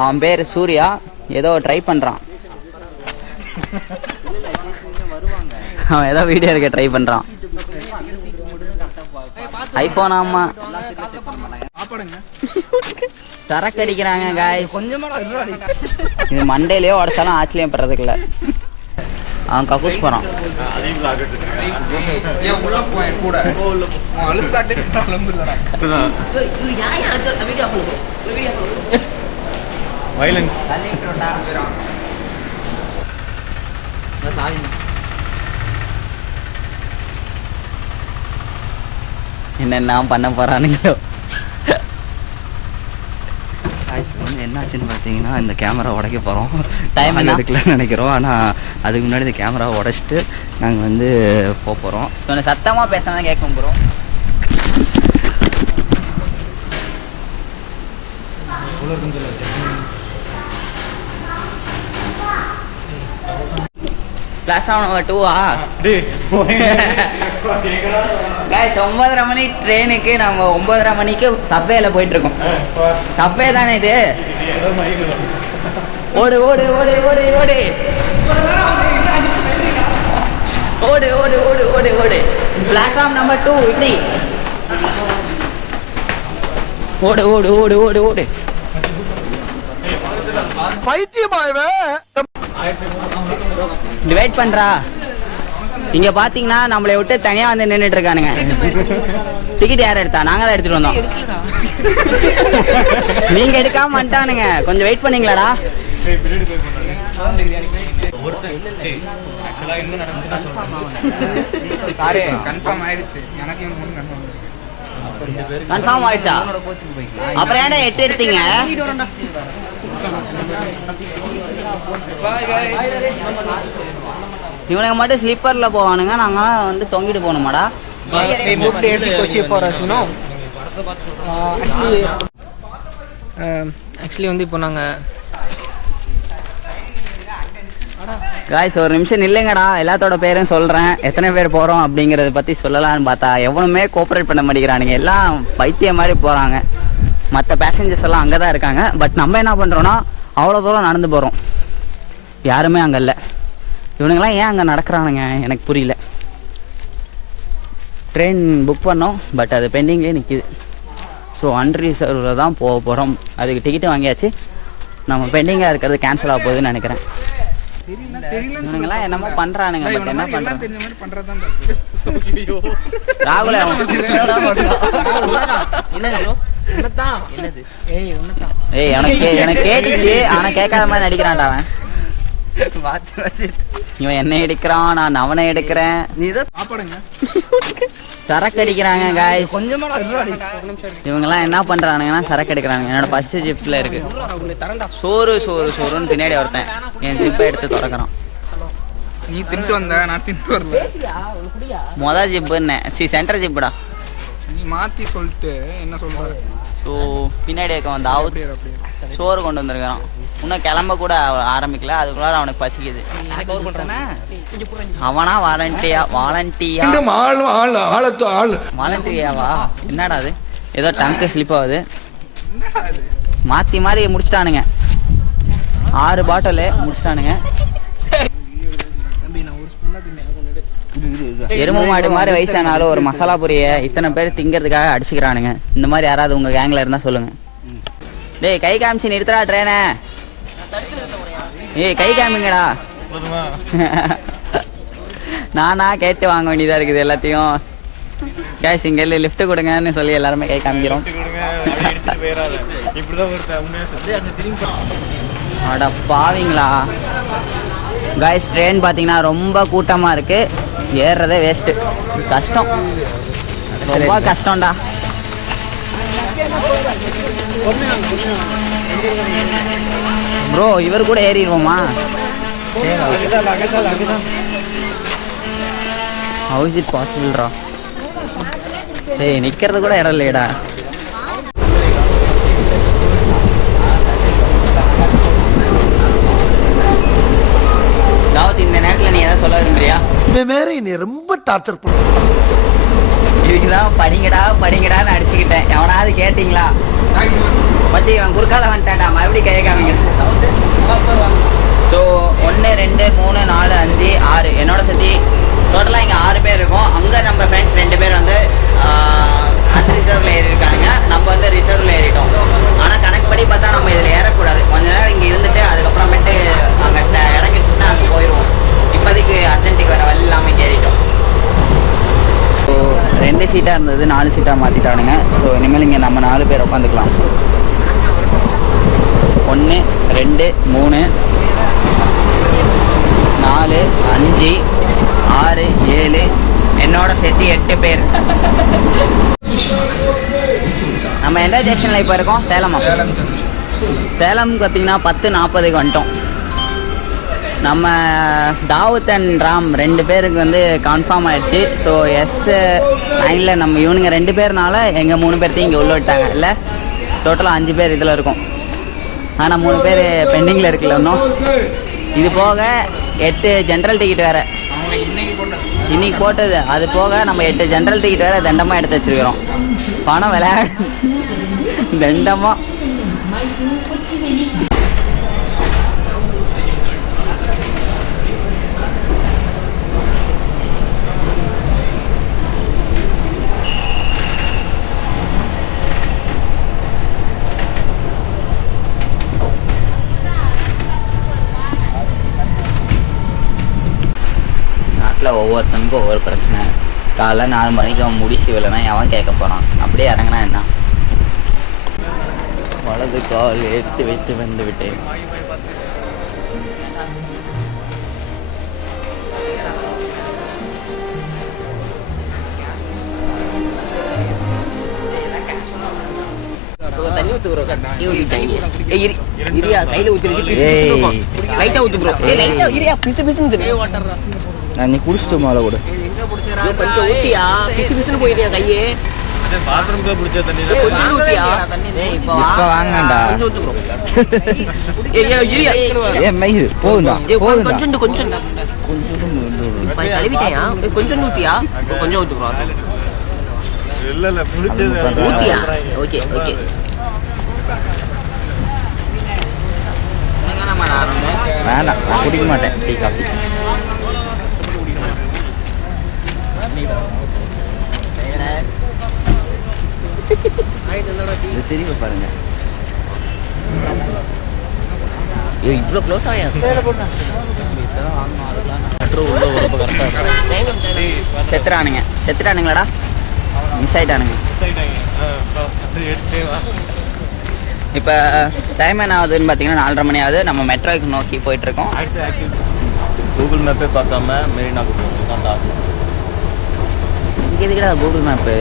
அவன் பேர் சூர்யா. ஏதோ ட்ரை பண்ணுறான். அவன் ஏதோ வீடியோ எடுக்க ட்ரை பண்ணுறான். ஐஃபோன். ஆமா, சரக்கு அடிக்கிறாங்க காய்ஸ். இது மண்டையிலேயோ உடச்சாலும் ஆச்சரியம் படுறதுக்குள்ள. அவன் கக்கூஸ் போறான். என்னென்ன பண்ண போறானுங்களோ. என்னாச்சுன்னு பார்த்தீங்கன்னா, இந்த கேமரா உடைக்க போகிறோம். டைம் எடுக்கலன்னு நினைக்கிறோம். ஆனால் அதுக்கு முன்னாடி இந்த கேமராவை உடைச்சிட்டு நாங்கள் வந்து போகிறோம். கொஞ்சம் சத்தமாக பேசினா தான் கேட்கும் ப்ரோ. பிளாட்ஃபார்ம் நம்பர் 2-ஆ? 9:30 மணி ட்ரெயினுக்கு நம்ம 9:30 மணிக்கு சப்வேல போயிட்டு இருக்கோம். சப்வே தானே இது? ஓடு ஓடு ஓடு ஓடு ஓடு ஓடு ஓடு ஓடு ஓடு ஓடு. பிளாட்ஃபார்ம் நம்பர் 2 இப்படி ஓடு ஓடு ஓடு ஓடு ஓடு. பைத்தியமாயவே வெயிட் பண்றா. இங்க பாத்தீங்கன்னா நம்மளை விட்டு தனியா வந்து நின்றுட்டு இருக்கானுங்க. டிக்கெட் யார் எடுத்தா? நாங்க தான் எடுத்துட்டு வந்தோம். நீங்க எடுக்காம வந்துட்டானுங்க. கொஞ்சம் வெயிட் பண்ணீங்களாடா? கன்ஃபார்ம் ஆயிடுச்சா? அப்புறம் ஏன்டா 8 எடுத்தீங்க? இவனுக்கு மட்டும் ஸ்லீப்பர்ல போவானுங்க, நாங்களாம் வந்து தொங்கிட்டு போகணுமாடா? ஆக்சுவலி வந்து இப்போ நாங்கள் காய்ஸ் ஒரு நிமிஷம் நில்லுங்கடா. எல்லாத்தோட பேரும் சொல்கிறேன். எத்தனை பேர் போகிறோம் அப்படிங்கிறத பற்றி சொல்லலான்னு பார்த்தா எவனுமே கோஆப்ரேட் பண்ண மாட்டேங்கிறானுங்க. எல்லாம் பைத்தியம் மாதிரி போகிறாங்க. மற்ற பேசஞ்சர்ஸ் எல்லாம் அங்கே தான் இருக்காங்க. பட் நம்ம என்ன பண்ணுறோன்னா அவ்வளோ தூரம் நடந்து போகிறோம். யாருமே அங்கே இல்லை. இவனுங்கெல்லாம் ஏன் அங்கே நடக்கிறானுங்க எனக்கு புரியல. ட்ரெயின் புக் பண்ணோம், பட் அது பெண்டிங்லேயே நிற்கிது. ஸோ அன்ரிசர்வில் தான் போக போகிறோம். அதுக்கு டிக்கெட்டு வாங்கியாச்சு. நம்ம பெண்டிங்காக இருக்கிறது கேன்சல் ஆக போகுதுன்னு நினைக்கிறேன். இவனுங்கெல்லாம் என்னமோ பண்ணுறானுங்க, பட் என்ன பண்ணுறாங்க ராகுல? ஏய் எனக்கு கேட்டுச்சு, ஆனால் கேட்காத மாதிரி நடிக்கிறான்டா அவன். இவன் என்ன எடுக்கிறான், நான் அவனை எடுக்கிறேன். சரக்கு அடிக்கிறாங்க காய்ஸ். இவங்கெல்லாம் என்ன பண்றானுங்கன்னா சரக்கு எடுக்கிறாங்க. என்னோட ஃபர்ஸ்ட் ஜிப்ல இருக்கு சோறு சோறு சோறுன்னு பின்னாடி ஒருத்தன் என் ஜிப்பை எடுத்து திறக்கிறான். நீ தின்ட்டு வந்த, நான் தின்ட்டு வரல. மொதல் ஜிப்புன்னு சென்டர் ஜிப்புடா. நீ மாத்தி சொல்லிட்டு என்ன சொல்ற? ஸோ பின்னாடி இருக்க வந்து சோறு கொண்டு வந்திருக்கான். இன்னும் கிளம்ப கூட ஆரம்பிக்கல, அதுக்குள்ளார அவனுக்கு பசிக்குது. அவனா வாலண்டியாவா? என்னடா அது? ஏதோ டங்கு ஸ்லிப் ஆகுது. மாத்தி மாதிரி முடிச்சிட்டானுங்க. 6 பாட்டில் முடிச்சிட்டானுங்க. எருமை மாடு மாதிரி வயசானாலும் ஒரு மசாலா பொரிய இத்தனை பேர் திங்கிறதுக்காக அடிச்சுக்கிறானுங்க. இந்த மாதிரி யாராவது உங்க கேங்ல இருந்தா சொல்லுங்க. டேய் கை காமிச்சு நிறுத்துறா ட்ரெயினை. ஏய் கை காமிங்கடா. நானா கேட்டு வாங்க வேண்டியதா இருக்குது எல்லாத்தையும். கேஷ் இங்க லிஃப்ட் கொடுங்கன்னு சொல்லி எல்லாருமே கை காமிக்கிறோம். அட பாவீங்களா காய்ஸ். ட்ரெயின் பார்த்தீங்கன்னா ரொம்ப கூட்டமாக இருக்கு. ஏறுறதே வேஸ்ட்டு. கஷ்டம், ரொம்ப கஷ்டம்டா. ப்ரோ இவர் கூட ஏறிடுவோமா? ஹவு இஸ் இட் பாசிபிள்ரா? டேய் நிற்கிறது கூட இடம் இல்லையடா. இந்த நேரத்தில் நீ ஏதாவது சொல்ல விரும்புறியா? நீ ரொம்ப டார்ச்சர் பண்ண. இதுக்குதான் படிங்கடா படிங்கடான்னு அடிச்சுக்கிட்டேன். எவனாவது கேட்டீங்களா? மச்சி அவன் குறுக்கால வந்துட்டான்டா, மறுபடியும் கையை காமிங்க. ஸோ 1 2 3 4 5 6 என்னோட சேர்த்து டோட்டலாக இங்கே 6 பேர் இருக்கோம். அங்கே நம்ம ஃப்ரெண்ட்ஸ் 2 பேர் வந்து அன்ரிசர்வில் ஏறி இருக்கானுங்க, நம்ம வந்து ரிசர்வில் ஏறிட்டோம். ஆனால் கணக்கு படி பார்த்தா நம்ம இதில் ஏறக்கூடாது. கொஞ்ச நேரம் இங்கே இருந்துட்டு அதுக்கப்புறமேட்டு அங்கே இடம் கிடச்சிச்சுன்னா அங்கே போயிடுவோம். இப்போதைக்கு அர்ஜென்ட்டுக்கு வேறு வழி இல்லாமல் இங்கே ஏறிட்டோம். ஸோ 2 சீட்டாக இருந்தது 4 சீட்டாக மாற்றிட்டானுங்க. ஸோ இனிமேல் இங்கே நம்ம 4 பேர் உட்காந்துக்கலாம். 1 2 3 4 5 6 7 என்னோட சேர்த்து 8 பேர். நம்ம எந்த ஸ்டேஷனில் இப்போ இருக்கோம்? சேலமா? சேலம் பார்த்தீங்கன்னா 10:40க்கு வந்துட்டோம். நம்ம தாவூத் அண்ட் ராம் 2 பேருக்கு வந்து கன்ஃபார்ம் ஆயிடுச்சு. ஸோ S9ல் நம்ம இவனுங்க 2 பேர்னால எங்கள் 3 பேர்த்தையும் இங்கே உள்ள விட்டாங்க. இல்லை டோட்டலாக 5 பேர் இதில் இருக்கும். ஆனால் 3 பேர் பெண்டிங்கில் இருக்குல்ல இன்னும். இது போக 8 ஜென்ரல் டிக்கெட் வேறு இன்னைக்கு போட்டது. அது போக நம்ம 8 ஜென்ரல் டிக்கெட் வேறு தண்டமாக எடுத்து வச்சுருக்கிறோம். பணம் விளையாட தண்டமாக. ஒவ்வொருத்தனுக்கும் ஒவ்வொரு பிரச்சனை. காலைல 4 மணிக்கு அவன் முடிச்சு இல்லைன்னா எவன் கேட்க போகிறான்? அப்படியே இறங்கினா என்ன? வலது கால் எடுத்து வைத்து வந்து விட்டேன். தண்ணி ஊத்து ப்ரோ. கையில ஊத்தி லைட்டா ஊத்து ப்ரோ. லைட்டா பிசு பிசுன்னு நீ குடிச்சிட்டு மேலே கூட கொஞ்சம் ஊத்தியா. பிசு பிசுன்னு போயிட்டியா கையே. பாத்ரூம்க்கு பிடிச்ச தண்ணி கொஞ்சம் ஊத்தியா. இப்போ வாங்கண்டா. கொஞ்சம் ஊத்து ப்ரோ. போதுண்டா கொஞ்சம் கொஞ்சம் கழுவிட்டேயா. கொஞ்சம் ஊத்தியா. கொஞ்சம் ஊத்து ப்ரோ. இல்ல பிடிச்சது ஊத்தியா. Okay okay. வேண்டாம், நான் குடிக்க மாட்டேன் டீ காஃபி. சிரிப்பை பாருங்க. இவ்வளோ க்ளோஸ் ஆயா. செத்துறானுங்களாடா. மிஸ் ஆயிட்டானுங்க. இப்போ டைம் என்ன ஆகுதுன்னு பார்த்தீங்கன்னா 4:30 மணி ஆகுது. நம்ம மெட்ரோக்கு நோக்கி போயிட்டுருக்கோம். கூகுள் மேப்பே பார்க்காம மெரினாக்கு போகணும் தான் ஆசை. இங்கே எதுக்குடா கூகுள் மேப்பு?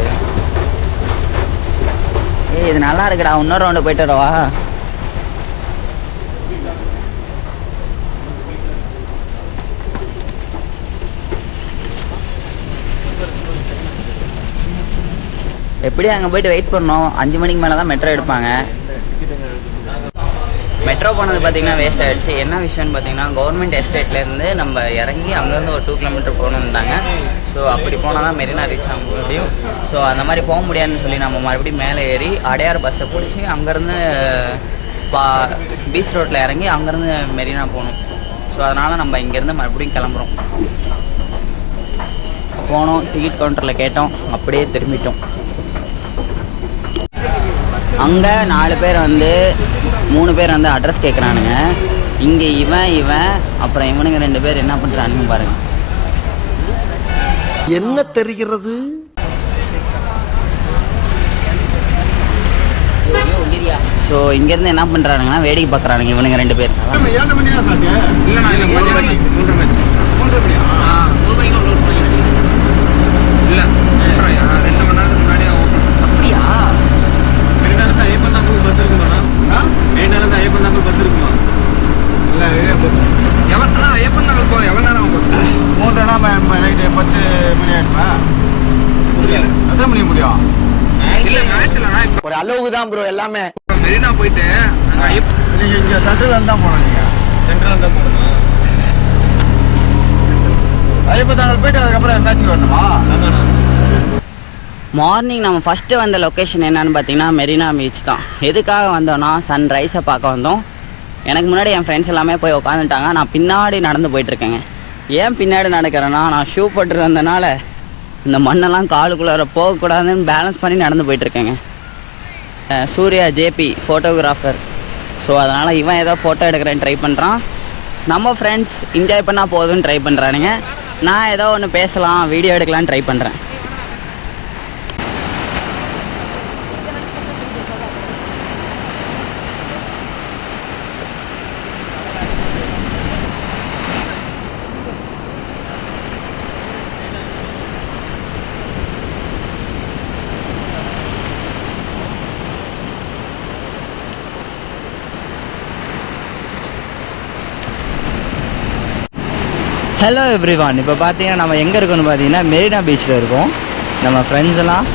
இது நல்லா இருக்குடா. இன்னொரு ரவுண்டு போயிட்டு வரவா? எப்படி அங்கே போயிட்டு வெயிட் பண்ணோம். 5 மணிக்கு மேலே தான் மெட்ரோ எடுப்பாங்க. மெட்ரோ போனது பார்த்தீங்கன்னா வேஸ்ட் ஆகிடுச்சு. என்ன விஷயம்னு பார்த்தீங்கன்னா கவர்மெண்ட் எஸ்டேட்லேருந்து நம்ம இறங்கி அங்கேருந்து ஒரு 2 கிலோமீட்டர் போகணுன்னாங்க. ஸோ அப்படி போனால் தான் மெரினா ரீச் ஆக முடியும். ஸோ அந்த மாதிரி போக முடியாதுன்னு சொல்லி நம்ம மறுபடியும் மேலே ஏறி அடையார் பஸ்ஸை பிடிச்சி அங்கேருந்து பீச் ரோட்டில் இறங்கி அங்கேருந்து மெரினா போகணும். ஸோ அதனால் நம்ம இங்கேருந்து மறுபடியும் கிளம்புறோம். போனோம், டிக்கெட் கவுண்டரில் கேட்டோம், அப்படியே திரும்பிட்டோம். அங்கே 4 பேர் வந்து 3 பேர் வந்து அட்ரஸ் கேட்குறானுங்க. இங்கே இவன் அப்புறம் இவனுங்க 2 பேர் என்ன பண்ணுறானுங்க பாருங்க. என்ன தெரிகிறது? ஸோ இங்கேருந்து என்ன பண்ணுறானுங்கன்னா வேடிக்கை பார்க்குறானுங்க இவனுங்க 2 பேர். ஒரு அளவுக்கு தான் ப்ரோ எல்லாமே. மெரினா போயிட்டு நீங்க இங்க சென்ட்ரல் தான் போனோம். நீங்க சென்ட்ரல் தான் போகணும். ஐயப்பன் தாங்கல் போயிட்டு அதுக்கப்புறம் எங்காச்சும் வரணுமா? மார்னிங் நம்ம ஃபஸ்ட்டு வந்த லொக்கேஷன் என்னன்னு பார்த்தீங்கன்னா மெரினா பீச் தான். எதுக்காக வந்தோன்னா சன்ரைஸை பார்க்க வந்தோம். எனக்கு முன்னாடி என் ஃப்ரெண்ட்ஸ் எல்லாமே போய் உட்காந்துட்டாங்க. நான் பின்னாடி நடந்து போயிட்டுருக்கேங்க. ஏன் பின்னாடி நடக்கிறேன்னா, நான் ஷூ போட்டு வந்தனால இந்த மண்ணெல்லாம் காலுக்குள்ளார போகக்கூடாதுன்னு பேலன்ஸ் பண்ணி நடந்து போயிட்டுருக்கேங்க. Surya JB photographer. ஸோ அதனால் இவன் ஏதோ ஃபோட்டோ எடுக்கிறேன்னு ட்ரை பண்ணுறான். நம்ம ஃப்ரெண்ட்ஸ் என்ஜாய் பண்ணால் போதும்னு ட்ரை பண்ணுறானுங்க. நான் ஏதோ ஒன்று பேசலாம், வீடியோ எடுக்கலான்னு ட்ரை பண்ணுறேன். Hello everyone. இப்போ பார்த்தீங்கன்னா நம்ம எங்கே இருக்கோன்னு பார்த்தீங்கன்னா மெரினா பீச்சில் இருக்கோம். நம்ம ஃப்ரெண்ட்ஸ் எல்லாம்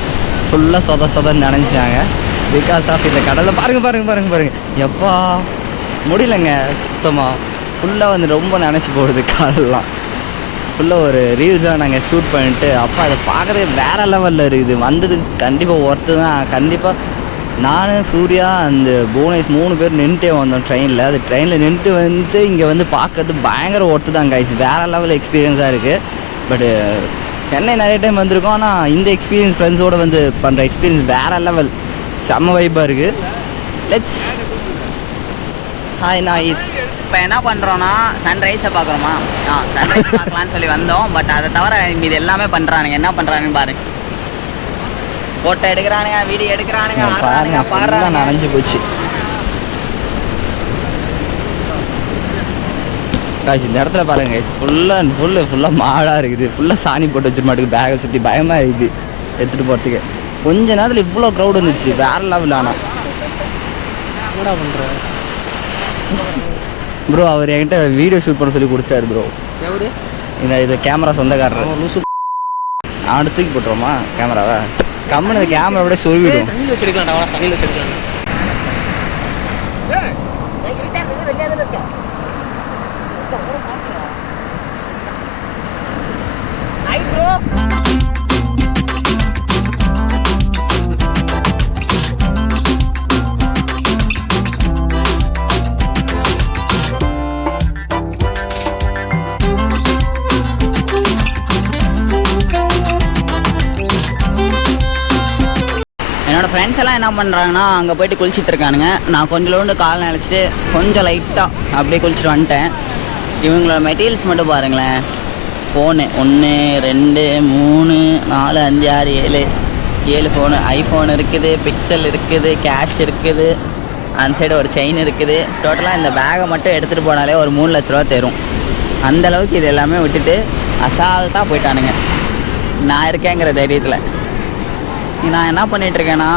ஃபுல்லாக சொதன்னு நினைச்சாங்க. பிகாஸ் ஆஃப் இந்த கடலில் பாருங்க எப்பா முடியலைங்க சுத்தமாக. ஃபுல்லாக வந்து ரொம்ப நினச்சி போடுது காலெல்லாம். ஃபுல்லாக ஒரு ரீல்ஸாக நாங்கள் ஷூட் பண்ணிட்டு அப்பா அதை பார்க்குறதுக்கு வேறு லெவலில் இருக்குது. வந்ததுக்கு கண்டிப்பாக ஒர்த்து தான். கண்டிப்பாக நான் சூர்யா அந்த புவனேஷ் 3 பேர் நின்றுட்டே வந்தோம் ட்ரெயினில். அது ட்ரெயினில் நின்றுட்டு வந்து இங்கே வந்து பார்க்கறது பயங்கர ஒர்த்து தான் கைஸ். வேறு லெவல் எக்ஸ்பீரியன்ஸாக இருக்குது. பட்டு சென்னை நிறைய டைம் வந்திருக்கோம். ஆனால் இந்த எக்ஸ்பீரியன்ஸ் ஃப்ரெண்ட்ஸோடு வந்து பண்ணுற எக்ஸ்பீரியன்ஸ் வேறு லெவல், செம்ம வைப்பாக இருக்குது. லெட்ஸ் ஹாய் நான் இப்போ என்ன பண்ணுறோன்னா சன்ரைஸை பார்க்குறோமா? சன்ரைஸ் பார்க்கலான்னு சொல்லி வந்தோம். பட் அதை தவிர இது எல்லாமே பண்ணுறானுங்க. என்ன பண்ணுறானுன்னு பாருங்க. ஃபோட்டோ எடுக்கிறானுங்க, வீடியோ எடுக்கிறானுங்க, பாருங்க நனைஞ்சு போச்சு காய்ச்சி. இந்த இடத்துல பாருங்க கைஸ், ஃபுல்லாக மாடாக இருக்குது. ஃபுல்லாக சாணி போட்டு வச்சுட்டு மாட்டுக்கு பேகை சுற்றி பயமாக இருக்குது எடுத்துகிட்டு போகிறதுக்கு. கொஞ்ச நேரத்தில் இவ்வளோ க்ரௌட் வந்துச்சு, வேறு லெவல். ஆனால் என்னடா பண்ணுற ப்ரோ, அவர் என்கிட்ட வீடியோ ஷூட் பண்ண சொல்லி கொடுத்தாரு ப்ரோ. எவரு? இது கேமரா சொந்தக்காரர். அவனை தூக்கி போட்டுருவோமா கேமராவை? கம்முன்னு அந்த கேமரா விட சொல்லிவிடும். தண்ணியில் வச்சுருக்கலாம், தண்ணியில் வச்சுருக்கலாம். என்னோடய ஃப்ரெண்ட்ஸ் எல்லாம் என்ன பண்ணுறாங்கன்னா அங்கே போய்ட்டு குளிச்சுட்டு இருக்கானுங்க. நான் கொஞ்சோண்டு கால் நினச்சிட்டு கொஞ்சம் லைட்டாக அப்படியே குளிச்சுட்டு வந்துட்டேன். இவங்களோட மெட்டீரியல்ஸ் மட்டும் பாருங்களேன். Phone 1 2 3 4 5 6 7 phone. ஐஃபோன் இருக்குது, பிக்சல் இருக்குது, கேஷ் இருக்குது, அந்த சைடு ஒரு செயின் இருக்குது. டோட்டலாக இந்த பேகை மட்டும் எடுத்துகிட்டு போனாலே ஒரு 3 லட்ச ரூபா தரும். அந்தளவுக்கு இது எல்லாமே விட்டுட்டு அசால்ட்டாக போயிட்டானுங்க. நான் இருக்கேங்கிற தைரியத்தில். நான் என்ன பண்ணிகிட்ருக்கேன்னா,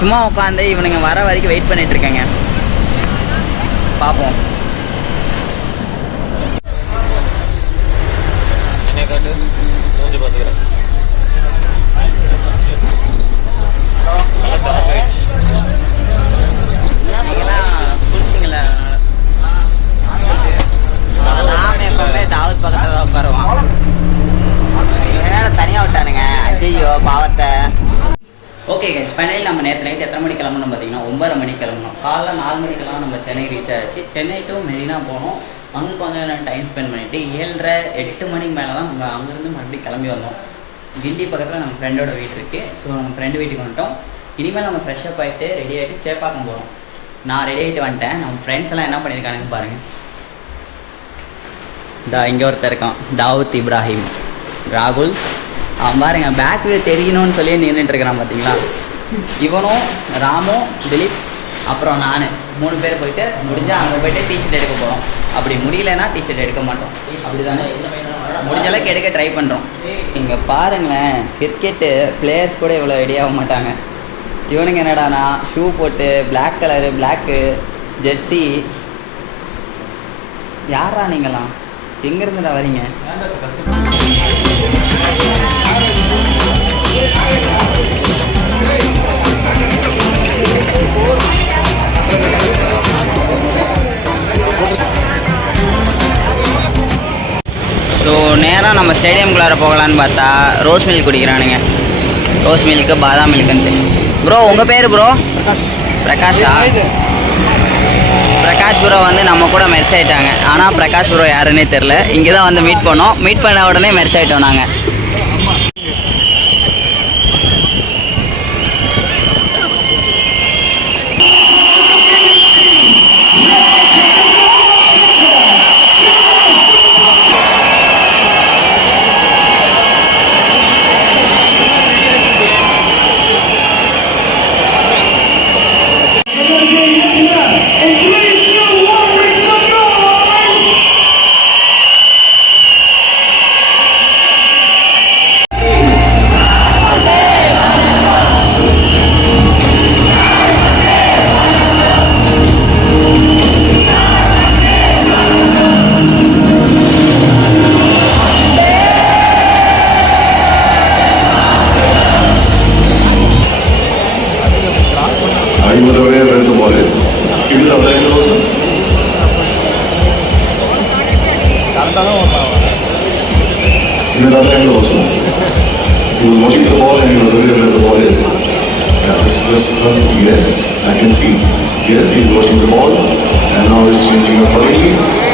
சும்மா உட்காந்து இவனுங்க வர வரைக்கும் வெயிட் பண்ணிகிட்ருக்கேங்க. பார்ப்போம். நீங்களாம் குளிச்சிங்களா? நாம எப்பவுமே தாவத் பக்கத்தில் தான் உட்காருவான். என்னடா தனியாக விட்டானுங்க, ஐயோ பாவத்தை. ஓகே கைஸ், ஃபைனலி நம்ம நேற்று நைட் எத்தனை மணிக்கு கிளம்பணும் பார்த்தீங்கன்னா 9:30 மணிக்கு கிளம்பணும். காலைல 4 மணிக்கெல்லாம் நம்ம சென்னை ரீச் ஆகிடுச்சு. சென்னை டு மெரினா போனோம். அங்கே கொஞ்சம் நேரம் டைம் ஸ்பெண்ட் பண்ணிவிட்டு 7:30 8 மணிக்கு மேலே தான் நம்ம அங்கேருந்து மறுபடியும் கிளம்பி வந்தோம். கிண்டி பக்கத்தில் நம்ம ஃப்ரெண்டோட வீடு இருக்குது. ஸோ நம்ம ஃப்ரெண்டு வீட்டுக்கு வந்துட்டோம். இனிமேல் நம்ம ஃப்ரெஷ்ஷப் ஆகிட்டு ரெடி ஆகிட்டு சேப்பாக்கம் போகிறோம். நான் ரெடி ஆகிட்டு வந்துட்டேன். நம்ம ஃப்ரெண்ட்ஸ் எல்லாம் என்ன பண்ணியிருக்கானுங்க பாருங்கள். இங்கே ஒருத்தர் இருக்கான், தாவூத் இப்ராஹிம், ராகுல். அவன் பாருங்க பேக் வியூ தெரியணும்னு சொல்லி நின்றுட்டு இருக்கிறான் பார்த்தீங்களா. இவனும் ராமும் திலீப் அப்புறம் நான் 3 பேர் போயிட்டு முடிஞ்சால் அங்கே போய்ட்டு டிஷர்ட் எடுக்க போகிறோம். அப்படி முடியலன்னா டிஷர்ட் எடுக்க மாட்டோம். அப்படி தானே முடிஞ்ச அளவுக்கு எடுக்க ட்ரை பண்ணுறோம். இங்கே பாருங்களேன், கிரிக்கெட்டு பிளேயர்ஸ் கூட இவ்வளோ ரெடி ஆக மாட்டாங்க. இவனுங்க என்னடானா ஷூ போட்டு பிளாக் கலரு பிளாக்கு ஜெர்சி. யாரா நீங்களாம்? எங்கேருந்துடா வரீங்க? ஸோ நேராக நம்ம ஸ்டேடியம்குள்ளார போகலான்னு பார்த்தா ரோஸ் மில்க் குடிக்கிறானுங்க. ரோஸ் மில்க்கு பாதாம் மில்க்குன்ட்டு. ப்ரோ உங்கள் பேர் ப்ரோ? பிரகாஷா? பிரகாஷ் ப்ரோ வந்து நம்ம கூட மெர்ச் ஆகிட்டாங்க. ஆனால் பிரகாஷ் ப்ரோ யாருன்னே தெரில. இங்கே தான் வந்து மீட் பண்ணோம். மீட் பண்ண உடனே மெர்ச் ஆகிட்டோம் நாங்கள். He was aware where the ball is. He was up there also. He was up there also. He was watching the ball and he was aware where the ball is. Yes, I can see. Yes, he's watching the ball and now he's changing accordingly.